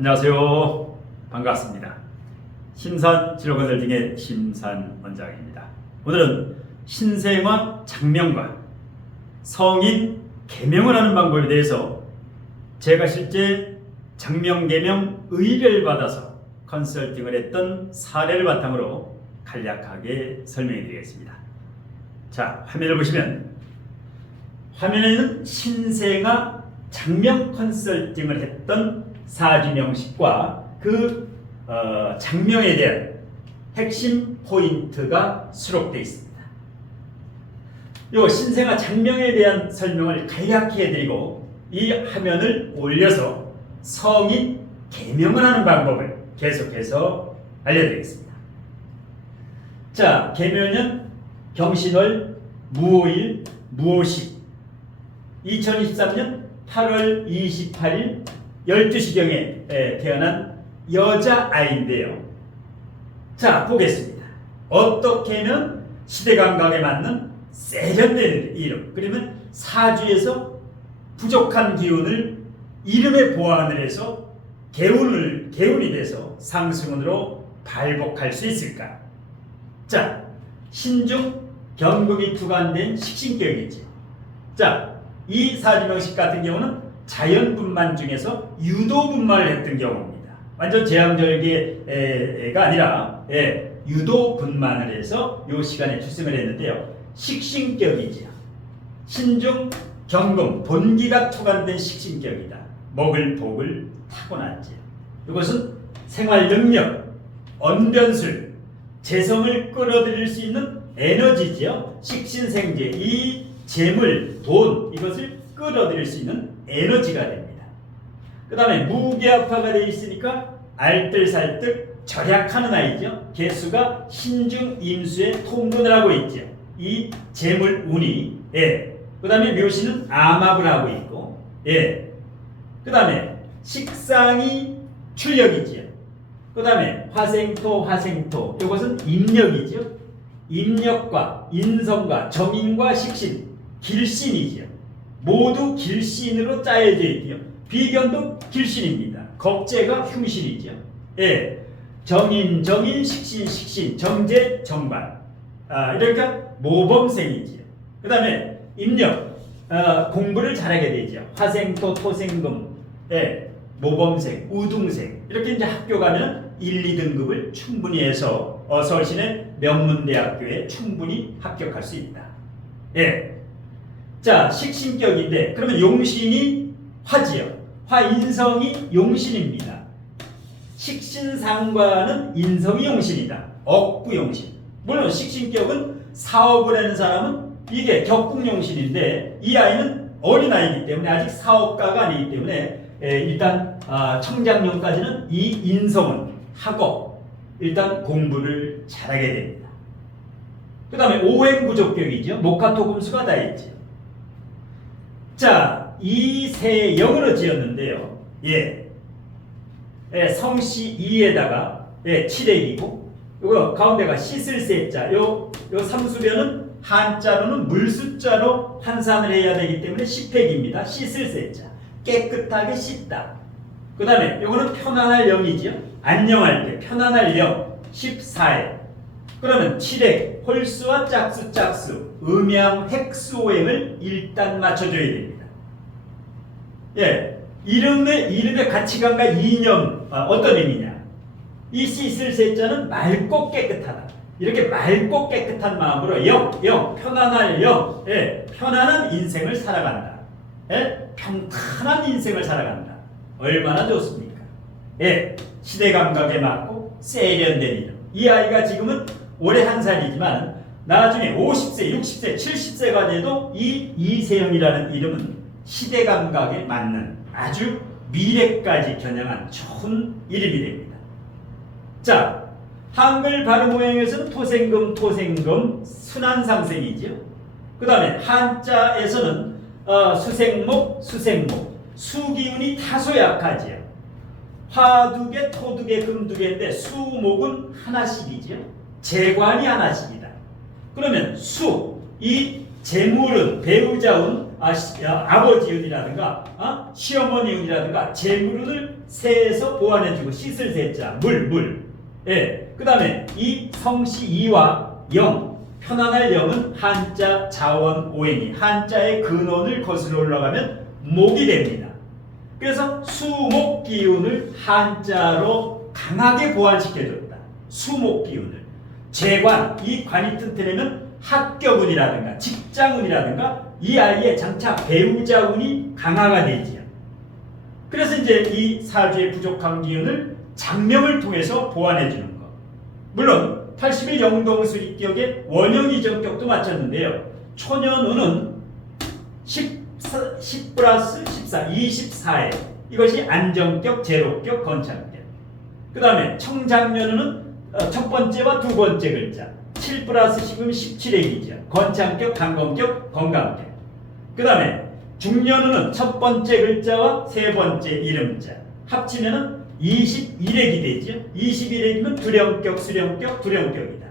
안녕하세요. 반갑습니다. 신산진로건설등의 심산 원장입니다. 오늘은 신생아 장명과 성인 개명을 하는 방법에 대해서 제가 실제 장명 개명 의뢰를 받아서 컨설팅을 했던 사례를 바탕으로 간략하게 설명해 드리겠습니다. 자, 화면을 보시면 화면에는 신생아 장명 컨설팅을 했던 사진형식과 그 장명에 대한 핵심 포인트가 수록되어 있습니다. 이 신생아 장명에 대한 설명을 간략히 해드리고 이 화면을 올려서 성인 개명을 하는 방법을 계속해서 알려드리겠습니다. 자, 개명은 경신월 무오일 무오식 2023년 8월 28일 12시경에 태어난 여자아이인데요. 자, 보겠습니다. 어떻게는 시대감각에 맞는 세련된 이름, 그러면 사주에서 부족한 기운을 이름에 보완을 해서 개운이 돼서 상승운으로 발복할 수 있을까? 자, 신중 경금이 투관된 식신격이죠. 자, 이 사주명식 같은 경우는 자연분만 중에서 유도분만을 했던 경우입니다. 완전 제왕절개가 아니라 유도분만을 해서 이 시간에 출생을 했는데요. 식신격이죠. 신중 경금 본기가 투관된 식신격이다. 먹을 복을 타고났죠. 이것은 생활 능력, 언변술, 재성을 끌어들일 수 있는 에너지지요. 식신생재, 이 재물, 돈, 이것을 끌어들일 수 있는 에너지가 됩니다. 그 다음에 무계합화가 되어 있으니까 알뜰살뜰 절약하는 아이죠. 개수가 신중 임수에 통근을 하고 있죠. 이 재물운이 그 다음에 묘시는 암합을 하고 있고 그 다음에 식상이 출력이지요. 그 다음에 화생토 이것은 임력이죠. 임력과 인성과 정인과 식신, 길신이죠. 모두 길신으로 짜여져 있고요. 비견도 길신입니다. 겁재가 흉신이죠. 정인, 식신, 정재, 정반. 이러니까 모범생이지요. 그 다음에 임력, 공부를 잘하게 되죠. 화생토, 토생금, 모범생, 우등생. 이렇게 이제 학교 가면 1, 2등급을 충분히 해서 서울시내 명문대학교에 충분히 합격할 수 있다. 자, 식신격인데 그러면 용신이 화지요. 화인성이 용신입니다. 식신상과는 인성이 용신이다. 억부용신. 물론 식신격은 사업을 하는 사람은 이게 격국용신인데 이 아이는 어린아이이기 때문에 아직 사업가가 아니기 때문에 일단 청장년까지는 이 인성은 하고 일단 공부를 잘하게 됩니다. 그 다음에 오행부족격이죠. 목화토금수가 다 있죠. 자, 이세영으로 지었는데요. 성씨 이에다가 칠액이고, 이거 가운데가 씻을 세자. 요 삼수변은 한자로는 물숫자로 환산을 해야 되기 때문에 십획입니다. 씻을 세자. 깨끗하게 씻다. 그 다음에 이거는 편안할 영이죠. 안녕할 때 편안할 영 14회. 그러면 칠액 홀수와 짝수 음양 획수오행을 일단 맞춰줘야 됩니다. 이름의 가치관과 이념 어떤 의미냐? 이 씻을 세자는 맑고 깨끗하다. 이렇게 맑고 깨끗한 마음으로 영 편안할 영, 편안한 인생을 살아간다. 평탄한 인생을 살아간다. 얼마나 좋습니까? 시대 감각에 맞고 세련된 이름. 이 아이가 지금은 올해 1살이지만 나중에 50세, 60세, 70세가 돼도 이 이세영이라는 이름은 시대 감각에 맞는 아주 미래까지 겨냥한 좋은 이름이 됩니다. 자, 한글 발음 모양에서는 토생금 순환상생이죠. 그 다음에 한자에서는 수생목, 수기운이 다소 약하지요. 화두개, 토두개, 금두개인데 수목은 하나씩이죠. 재관이 하나씩이다. 그러면 이 재물은 배우자운 아버지 운이라든가 시어머니 운이라든가 재물운을 새에서 보완해주고 씻을 새자 물. 예. 그 다음에 이 성씨 이와 영 편안할 영은 한자 자원 오행이 한자의 근원을 거슬러 올라가면 목이 됩니다. 그래서 수목 기운을 한자로 강하게 보완시켜줬다. 수목 기운을 재관 이 관이 튼튼하면 합격운이라든가 직장운이라든가 이 아이의 장차 배우자운이 강화가 되지요. 그래서 이제 이 사주의 부족한 기운을 장명을 통해서 보완해 주는 것. 물론 80일 영동술 입격에 원형이정격도 맞췄는데요. 초년운은 10 플러스 14, 24에 이것이 안정격, 제로격, 건창격. 그 다음에 청장년운은 첫 번째와 두 번째 글자 7 플러스 10은 17액이죠. 건창격, 강건격, 건강격. 그 다음에 중년운은 첫 번째 글자와 세 번째 이름자 합치면은 21액이 되죠. 21액이면 두령격, 수령격, 두령격이다.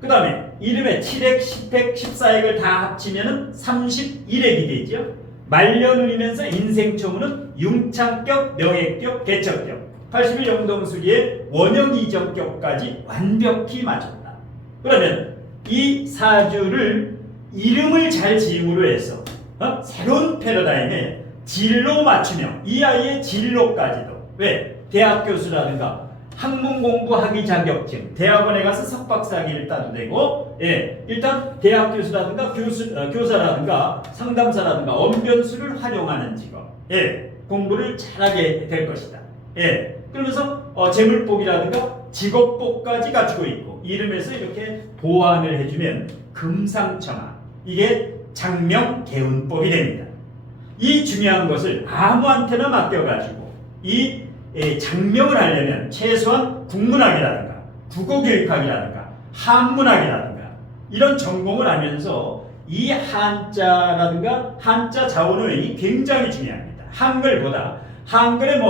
그 다음에 이름에 7액, 10액, 14액을 다 합치면은 31액이 되죠. 말년운이면서 인생초문은 융창격, 명예격, 개척격 80일 영동수리의 원형이정격까지 완벽히 맞췄다. 그러면 이 사주를 이름을 잘 지음으로 해서 새로운 패러다임에 진로 맞춤형 이 아이의 진로까지도 왜? 대학 교수라든가 학문 공부학위 자격증 대학원에 가서 석박사학위를 따도 되고 일단 대학 교수라든가 교사라든가 상담사라든가 언변수를 활용하는 직업 공부를 잘하게 될 것이다. 그러면서 재물복이라든가 직업복까지 갖추고 있고 이름에서 이렇게 보완을 해주면 금상첨화 이게 장명개운법이 됩니다. 이 중요한 것을 아무한테나 맡겨가지고 이 장명을 하려면 최소한 국문학이라든가 국어교육학이라든가 한문학이라든가 이런 전공을 하면서 이 한자라든가 한자 자원이 굉장히 중요합니다. 한글보다 한글에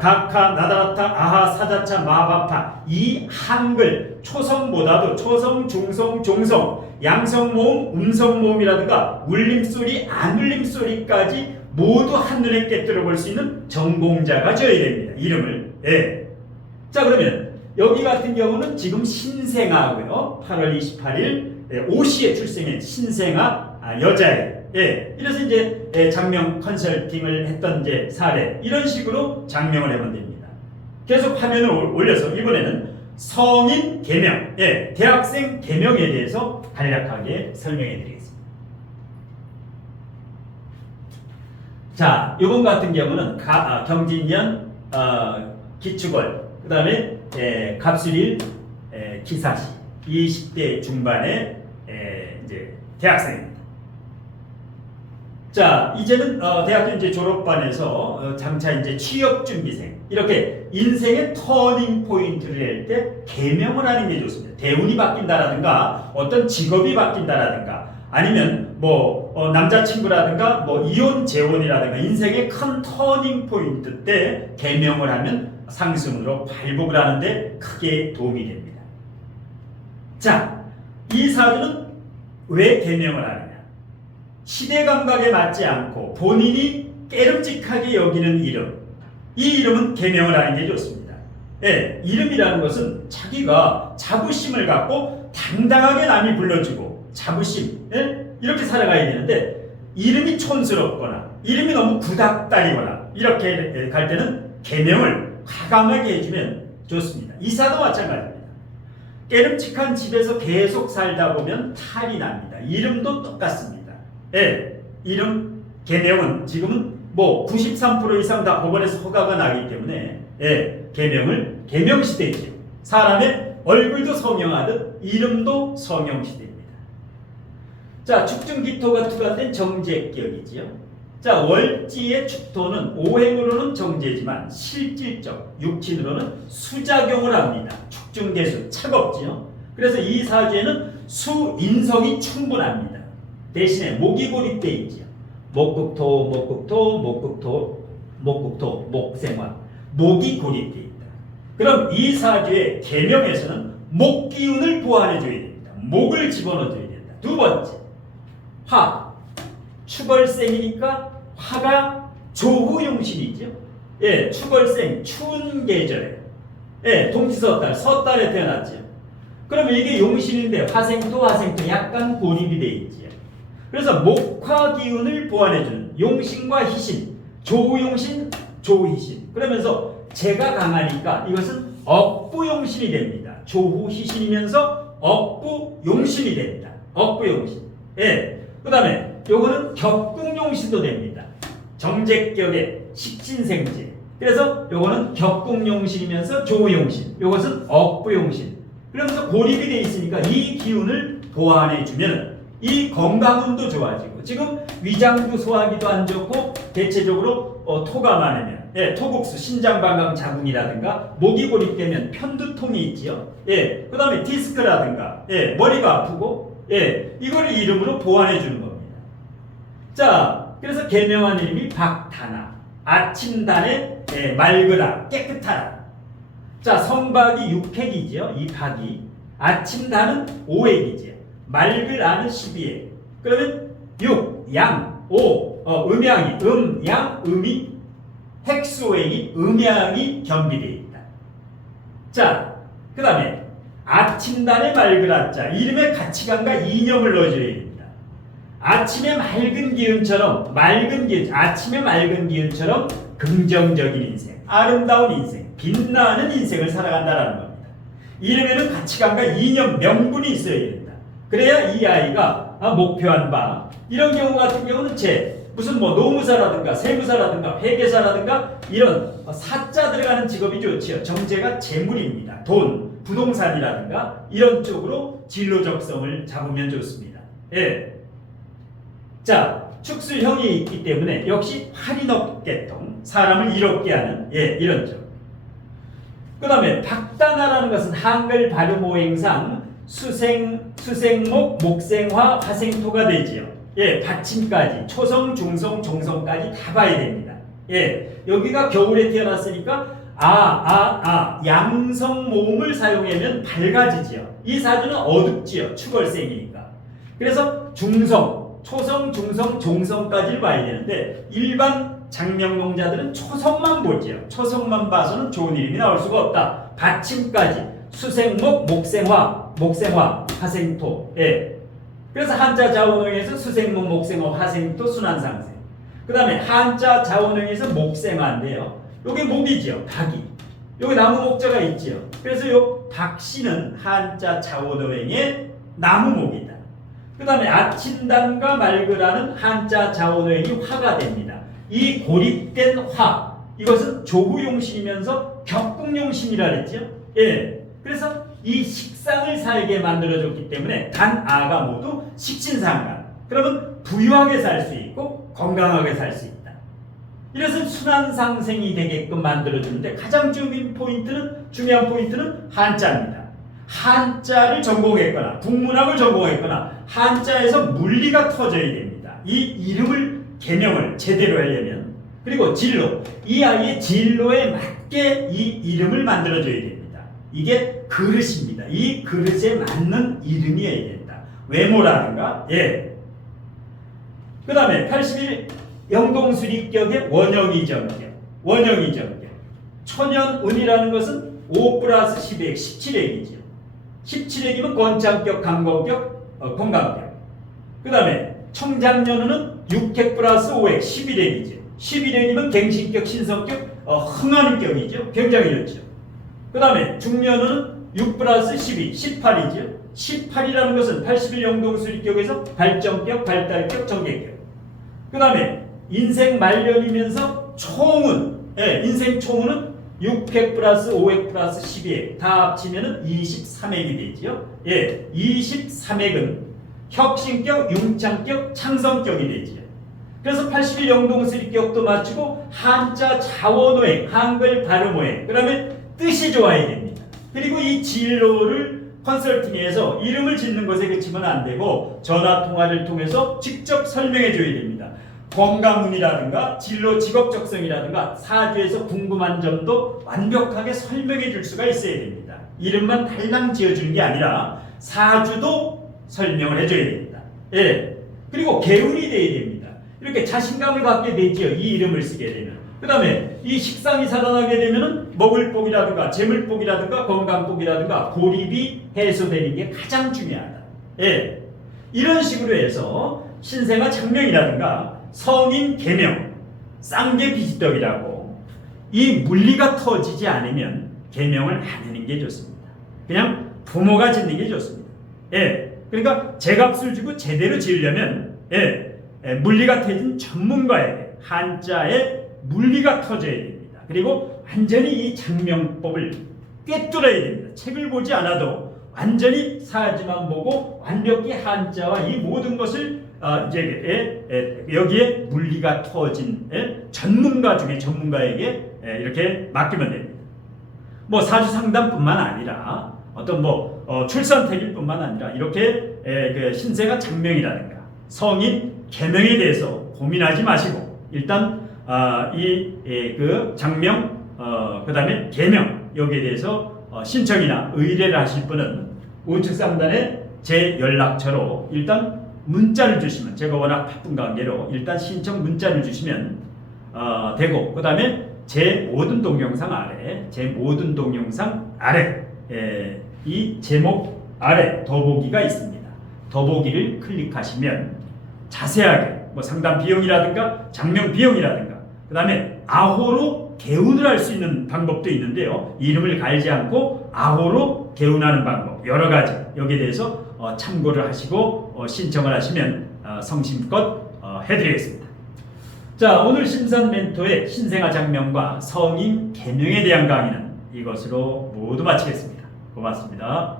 각하, 나다라타, 아하, 사자차, 마바파 이 한글 초성보다도 초성, 중성, 종성, 양성모음, 음성모음이라든가 울림소리, 안울림소리까지 모두 한눈에 깨뜨려 볼 수 있는 전공자가 져야 됩니다. 이름을. 자 그러면 여기 같은 경우는 지금 신생아고요. 8월 28일 오시에 출생한 신생아 여자예요. 이래서 이제 장명 컨설팅을 했던 이제 사례 이런 식으로 장명을 해보면 됩니다. 계속 화면을 올려서 이번에는 성인 개명, 대학생 개명에 대해서 간략하게 설명해 드리겠습니다. 자, 이번 같은 경우는 경진년 기축월, 그 다음에 갑술일 기사시 20대 중반의 이제 대학생입니다. 자, 이제는 대학교 이제 졸업반에서 장차 이제 취업 준비생 이렇게 인생의 터닝 포인트를 낼 때 개명을 하는 게 좋습니다. 대운이 바뀐다라든가 어떤 직업이 바뀐다라든가 아니면 남자친구라든가 이혼 재혼이라든가 인생의 큰 터닝 포인트 때 개명을 하면 상승으로 발복을 하는데 크게 도움이 됩니다. 자, 이 사주는 왜 개명을 하느냐? 시대 감각에 맞지 않고 본인이 깨름직하게 여기는 이름, 이 이름은 개명을 하는 게 좋습니다. 이름이라는 것은 자기가 자부심을 갖고 당당하게 남이 불러주고 자부심 이렇게 살아가야 되는데 이름이 촌스럽거나 이름이 너무 구닥다리거나 이렇게 갈 때는 개명을 과감하게 해주면 좋습니다. 이사도 마찬가지입니다. 깨름직한 집에서 계속 살다 보면 탈이 납니다. 이름도 똑같습니다. 이름 개명은 지금은 93% 이상 다 법원에서 허가가 나기 때문에 개명 시대이죠. 사람의 얼굴도 성형하듯 이름도 성형 시대입니다. 자, 축중기토가 투과된 정제격이지요. 자, 월지의 축토는 오행으로는 정제지만 실질적 육친으로는 수작용을 합니다. 축중대수 차겁지요. 그래서 이 사주에는 수인성이 충분합니다. 대신에 목이 고립되어 있지요. 목국토, 목생화. 목이 고립되어 있다. 그럼 이 사주의 개명에서는 목기운을 보완해 줘야 됩니다. 목을 집어넣어 줘야 된다. 두 번째, 추걸생이니까 화가 조후용신이죠. 예, 추걸생, 추운 계절에, 예, 동지섣달, 섣달에 태어났죠. 그러면 이게 용신인데 화생토 약간 고립이 돼 있지요. 그래서 목화 기운을 보완해주는 용신과 희신, 조후용신, 조희신. 그러면서 재가 강하니까 이것은 억부용신이 됩니다. 조후희신이면서 억부용신이 됩니다. 억부용신. 예. 그 다음에 요거는 격국용신도 됩니다. 정제격의 식신생제. 그래서 요거는 격국용신이면서 조후용신. 요것은 억부용신. 그러면서 고립이 돼 있으니까 이 기운을 보완해주면 이 건강운도 좋아지고, 지금 위장도 소화기도 안 좋고 대체적으로 토가 많으면, 예, 토국수, 신장방광 자궁이라든가 목이 고립되면 편두통이 있지요. 예, 그 다음에 디스크라든가, 예, 머리가 아프고, 예, 이거를 이름으로 보완해 주는 겁니다. 자, 그래서 개명한 이름이 박타나, 아침단에, 예, 맑으라, 깨끗하라. 자, 성박이 6핵이죠. 이 박이. 아침단은 5핵이죠. 맑으라는 12핵. 그러면 6, 양, 5, 음양이, 양, 음이, 핵수행이, 음양이 겸비되어 있다. 자, 그 다음에 아침단의 맑으라자, 이름에 가치관과 이념을 넣어줘야 됩니다. 아침의 맑은 기운처럼, 아침의 맑은 기운처럼 긍정적인 인생, 아름다운 인생, 빛나는 인생을 살아간다는 겁니다. 이름에는 가치관과 이념, 명분이 있어야 된다. 그래야 이 아이가 목표한 바, 이런 경우 같은 경우는 무슨 노무사라든가 세무사라든가 회계사라든가 이런 사자 들어가는 직업이 좋지요. 정제가 재물입니다. 돈, 부동산이라든가 이런 쪽으로 진로 적성을 잡으면 좋습니다. 예. 자, 축술형이 있기 때문에 역시 활인업계통, 사람을 이롭게 하는, 예, 이런 쪽. 그 다음에 박다나라는 것은 한글 발음오행상 수생목, 목생화, 화생토가 되지요. 예, 받침까지 초성, 중성, 종성까지 다 봐야 됩니다. 예, 여기가 겨울에 태어났으니까 양성 모음을 사용하면 밝아지지요. 이 사주는 어둡지요. 추걸생이니까. 그래서 중성, 초성, 중성, 종성까지를 봐야 되는데 일반 장명농자들은 초성만 보지요. 초성만 봐서는 좋은 이름이 나올 수가 없다. 받침까지 수생목, 목생화, 화생토. 예. 그래서 한자 자원형에서 수생목, 목생화, 화생토, 순환상생. 그 다음에 한자 자원형에서 목생화인데요. 여기 목이죠. 박이. 여기 나무 목자가 있죠. 그래서 요 박씨는 한자 자원형의 나무목이다. 그 다음에 아침단과 맑으라는 한자 자원형이 화가 됩니다. 이 고립된 화, 이것은 조후용신이면서 격국용신이라 그랬죠. 예. 그래서 이 식상을 살게 만들어줬기 때문에 단아가 모두 식신상관. 그러면 부유하게 살 수 있고 건강하게 살 수 있다. 이래서 순환상생이 되게끔 만들어주는데 가장 중요한 포인트는 한자입니다. 한자를 전공했거나 국문학을 전공했거나 한자에서 물리가 터져야 됩니다. 이 이름을 개명을 제대로 하려면. 그리고 진로, 이 아이의 진로에 맞게 이 이름을 만들어줘야 됩니다. 이게 그릇입니다. 이 그릇에 맞는 이름이어야 된다. 외모라든가. 예. 그 다음에 81 영동수리격의 원형이정격. 천연운이라는 것은 5 플러스 10액 17액이죠. 17액이면 권창격, 강건격, 건강격. 그 다음에 청장년운은 6액 플러스 5액 11액이죠. 11액이면 갱신격, 신성격, 흥하는 격이죠. 굉장히 좋죠. 그 다음에 중년운은 6 플러스 12, 18이죠. 18이라는 것은 81 영동수리격에서 발정격, 발달격, 정계격. 그 다음에 인생 말년이면서 총운, 예, 인생 총운은 6획 플러스 5획 플러스 12획 다 합치면은 23획이 되지요. 예, 23획은 혁신격, 융창격, 창성격이 되지요. 그래서 81 영동수리격도 맞추고 한자 자원오행, 한글 발음오행, 그다음에 뜻이 좋아야 됩니다. 그리고 이 진로를 컨설팅해서 이름을 짓는 것에 그치면 안 되고 전화 통화를 통해서 직접 설명해 줘야 됩니다. 건강운이라든가 진로 직업 적성이라든가 사주에서 궁금한 점도 완벽하게 설명해 줄 수가 있어야 됩니다. 이름만 달랑 지어주는 게 아니라 사주도 설명을 해줘야 됩니다. 예. 그리고 개운이 돼야 됩니다. 이렇게 자신감을 갖게 되지요. 이 이름을 쓰게 되면. 그 다음에 이 식상이 살아나게 되면은 먹을 복이라든가 재물 복이라든가 건강 복이라든가 고립이 해소되는 게 가장 중요하다. 예. 이런 식으로 해서 신생아 장명이라든가 성인 계명, 쌍계 비지떡이라고 이 물리가 터지지 않으면 계명을 안 하는 게 좋습니다. 그냥 부모가 짓는 게 좋습니다. 예. 그러니까 제값을 주고 제대로 지으려면 물리가 터진 전문가에게 한자에 물리가 터져야 됩니다. 그리고 완전히 이 장명법을 꿰뚫어야 됩니다. 책을 보지 않아도 완전히 사지만 보고 완벽히 한자와 이 모든 것을 여기에 물리가 터진 전문가 중에 전문가에게 이렇게 맡기면 됩니다. 뭐 사주 상담뿐만 아니라 어떤 출산 태길뿐만 아니라 이렇게 그 신생아 장명이라든가 성인 계명에 대해서 고민하지 마시고 일단 그 장명 그다음에 계명 여기에 대해서 신청이나 의뢰를 하실 분은 우측 상단에 제 연락처로 일단 문자를 주시면 제가 워낙 바쁜 관계로 일단 신청 문자를 주시면 되고 그다음에 제 모든 동영상 아래 이 제목 아래 더보기가 있습니다. 더보기를 클릭하시면 자세하게 상담 비용이라든가 장명 비용이라든가 그 다음에 아호로 개운을 할 수 있는 방법도 있는데요. 이름을 갈지 않고 아호로 개운하는 방법 여러 가지 여기에 대해서 참고를 하시고 신청을 하시면 성심껏 해드리겠습니다. 자, 오늘 신선 멘토의 신생아 장명과 성인 계명에 대한 강의는 이것으로 모두 마치겠습니다. 고맙습니다.